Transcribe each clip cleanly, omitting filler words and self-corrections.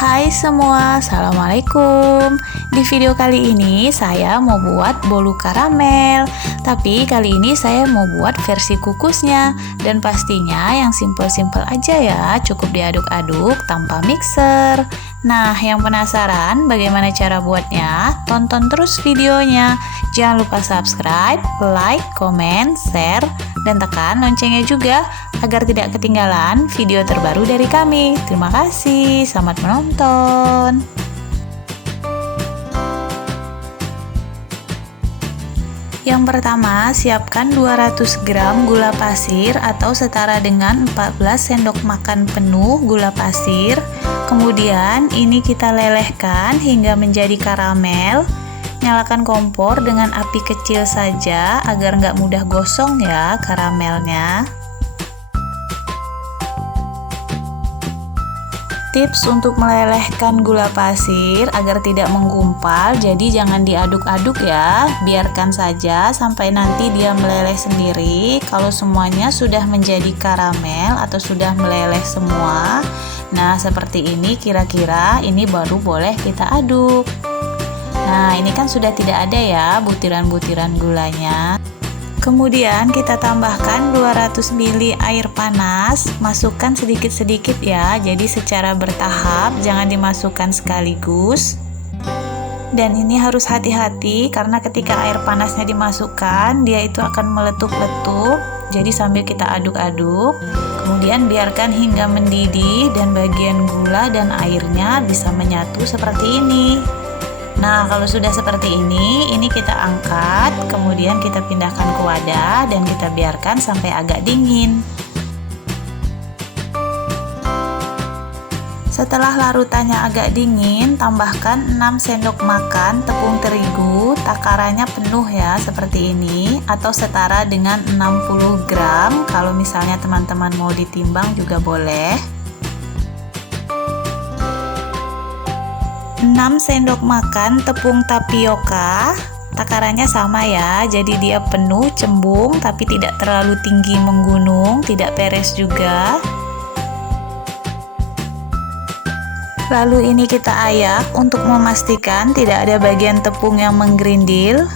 Hai semua, Assalamualaikum. Di video kali ini saya mau buat bolu karamel. Tapi kali ini saya mau buat versi kukusnya. Dan pastinya yang simple-simple aja ya, cukup diaduk-aduk tanpa mixer. Nah, yang penasaran bagaimana cara buatnya? Tonton terus videonya. Jangan lupa subscribe, like, comment, share, dan tekan loncengnya juga agar tidak ketinggalan video terbaru dari kami. Terima kasih, selamat menonton. Yang pertama, siapkan 200 gram gula pasir atau setara dengan 14 sendok makan penuh gula pasir. Kemudian ini kita lelehkan hingga menjadi karamel. Nyalakan kompor dengan api kecil saja agar nggak mudah gosong ya karamelnya. Tips untuk melelehkan gula pasir agar tidak menggumpal, jadi jangan diaduk-aduk ya, biarkan saja sampai nanti dia meleleh sendiri. Kalau semuanya sudah menjadi karamel atau sudah meleleh semua, nah seperti ini kira-kira ini baru boleh kita aduk. Nah ini kan sudah tidak ada ya butiran-butiran gulanya. Kemudian kita tambahkan 200 ml air panas, masukkan sedikit-sedikit ya, jadi secara bertahap, jangan dimasukkan sekaligus. Dan ini harus hati-hati karena ketika air panasnya dimasukkan, dia itu akan meletup-letup, jadi sambil kita aduk-aduk, kemudian biarkan hingga mendidih dan bagian gula dan airnya bisa menyatu seperti ini. Nah, kalau sudah seperti ini kita angkat, kemudian kita pindahkan ke wadah dan kita biarkan sampai agak dingin. Setelah larutannya agak dingin, tambahkan 6 sendok makan tepung terigu, takarannya penuh ya, seperti ini, atau setara dengan 60 gram, kalau misalnya teman-teman mau ditimbang juga boleh. 6 sendok makan tepung tapioka, takarannya sama ya, jadi dia penuh cembung tapi tidak terlalu tinggi menggunung, tidak peres juga. Lalu ini kita ayak untuk memastikan tidak ada bagian tepung yang menggerindil.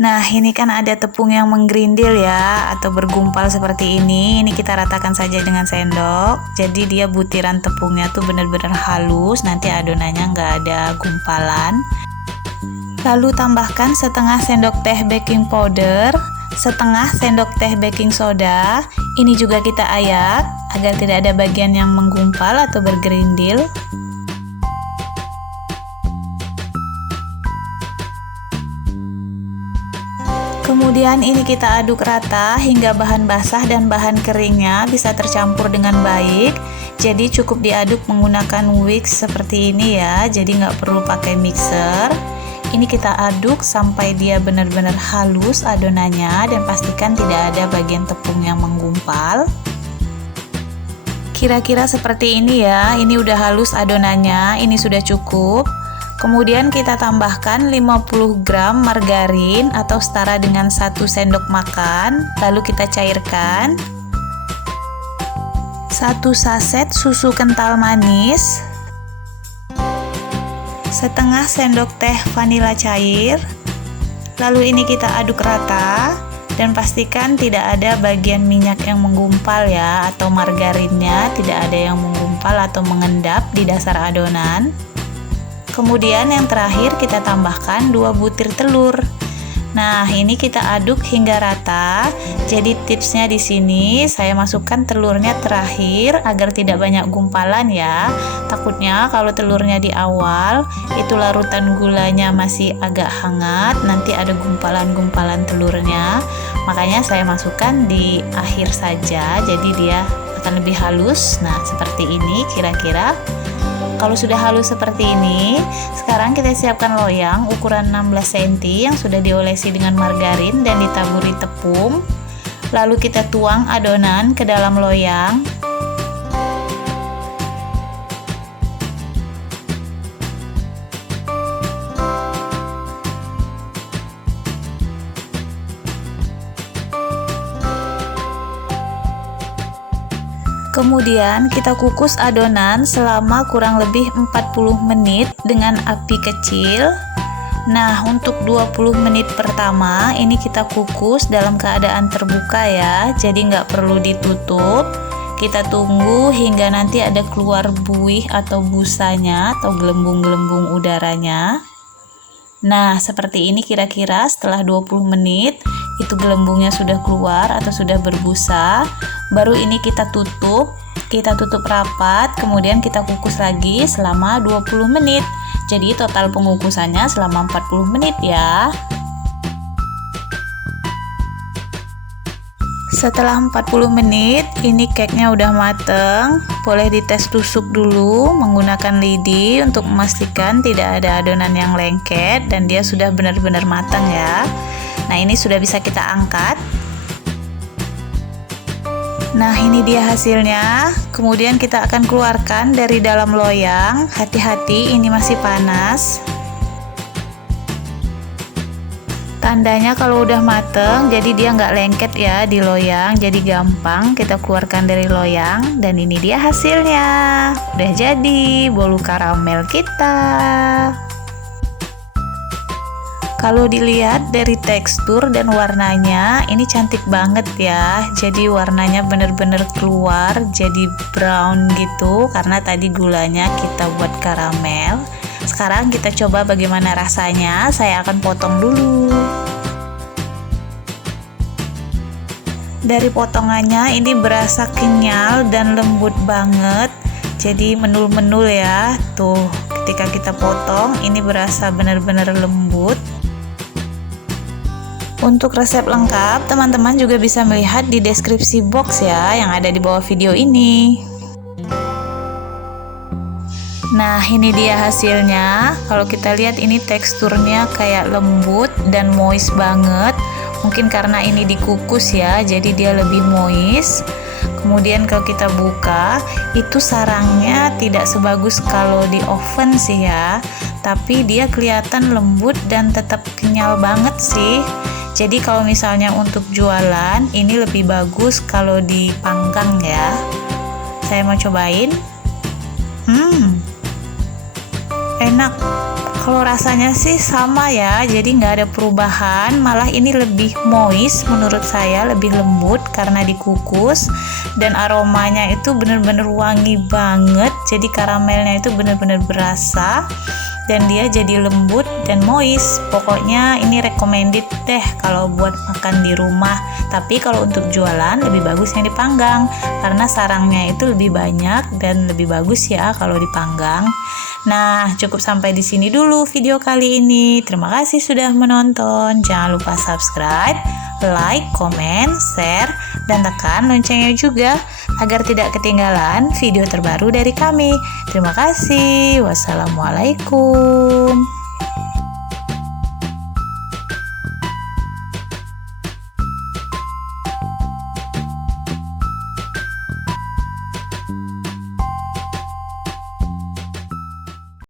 Nah, ini kan ada tepung yang menggerindil ya, atau bergumpal seperti ini. Ini kita ratakan saja dengan sendok. Jadi dia butiran tepungnya tuh benar-benar halus, nanti adonannya nggak ada gumpalan. Lalu tambahkan setengah sendok teh baking powder, setengah sendok teh baking soda. Ini juga kita ayak agar tidak ada bagian yang menggumpal atau bergerindil. Kemudian ini kita aduk rata hingga bahan basah dan bahan keringnya bisa tercampur dengan baik. Jadi cukup diaduk menggunakan whisk seperti ini ya, jadi nggak perlu pakai mixer. Ini kita aduk sampai dia benar-benar halus adonannya dan pastikan tidak ada bagian tepung yang menggumpal. Kira-kira seperti ini ya, ini udah halus adonannya, ini sudah cukup. Kemudian kita tambahkan 50 gram margarin atau setara dengan 1 sendok makan, lalu kita cairkan. 1 saset susu kental manis, setengah sendok teh vanila cair. Lalu ini kita aduk rata dan pastikan tidak ada bagian minyak yang menggumpal ya, atau margarinnya tidak ada yang menggumpal atau mengendap di dasar adonan. Kemudian yang terakhir kita tambahkan 2 butir telur. Nah, ini kita aduk hingga rata. Jadi tipsnya di sini saya masukkan telurnya terakhir agar tidak banyak gumpalan ya. Takutnya kalau telurnya di awal, itu larutan gulanya masih agak hangat, nanti ada gumpalan-gumpalan telurnya. Makanya saya masukkan di akhir saja, jadi dia akan lebih halus. Nah, seperti ini kira-kira. Kalau sudah halus seperti ini, sekarang kita siapkan loyang ukuran 16 cm yang sudah diolesi dengan margarin dan ditaburi tepung. Lalu kita tuang adonan ke dalam loyang. Kemudian kita kukus adonan selama kurang lebih 40 menit dengan api kecil. Nah, untuk 20 menit pertama ini kita kukus dalam keadaan terbuka ya, jadi nggak perlu ditutup. Kita tunggu hingga nanti ada keluar buih atau busanya atau gelembung-gelembung udaranya. Nah, seperti ini kira-kira setelah 20 menit itu gelembungnya sudah keluar atau sudah berbusa. Baru ini kita tutup rapat, kemudian kita kukus lagi selama 20 menit. Jadi total pengukusannya selama 40 menit ya. Setelah 40 menit, ini cake-nya udah mateng. Boleh dites tusuk dulu menggunakan lidi untuk memastikan tidak ada adonan yang lengket dan dia sudah benar-benar matang ya. Nah, ini sudah bisa kita angkat. Nah, ini dia hasilnya. Kemudian kita akan keluarkan dari dalam loyang. Hati-hati, ini masih panas. Tandanya kalau udah mateng, jadi dia nggak lengket ya di loyang, jadi gampang kita keluarkan dari loyang. Dan ini dia hasilnya, udah jadi bolu karamel kita. Kalau dilihat dari tekstur dan warnanya, ini cantik banget ya. Jadi warnanya bener-bener keluar, jadi brown gitu, karena tadi gulanya kita buat karamel. Sekarang kita coba bagaimana rasanya. Saya akan potong dulu. Dari potongannya ini berasa kenyal dan lembut banget. Jadi menul-menul ya. Tuh, ketika kita potong ini berasa benar-benar lembut. Untuk resep lengkap, teman-teman juga bisa melihat di deskripsi box ya yang ada di bawah video ini. Nah, ini dia hasilnya. Kalau kita lihat ini teksturnya kayak lembut dan moist banget. Mungkin karena ini dikukus ya, jadi dia lebih moist. Kemudian kalau kita buka, itu sarangnya tidak sebagus kalau di oven sih ya. Tapi dia kelihatan lembut dan tetap kenyal banget sih. Jadi kalau misalnya untuk jualan, ini lebih bagus kalau dipanggang ya. Saya mau cobain. Enak. Kalau rasanya sih sama ya, jadi nggak ada perubahan, malah ini lebih moist menurut saya, lebih lembut karena dikukus, dan aromanya itu bener-bener wangi banget, jadi karamelnya itu bener-bener berasa, dan dia jadi lembut dan moist. Pokoknya ini recommended deh kalau buat makan di rumah. Tapi kalau untuk jualan lebih bagus yang dipanggang, karena sarangnya itu lebih banyak dan lebih bagus ya kalau dipanggang. Nah, cukup sampai di sini dulu video kali ini. Terima kasih sudah menonton. Jangan lupa subscribe, like, komen, share, dan tekan loncengnya juga agar tidak ketinggalan video terbaru dari kami. Terima kasih. Wassalamualaikum.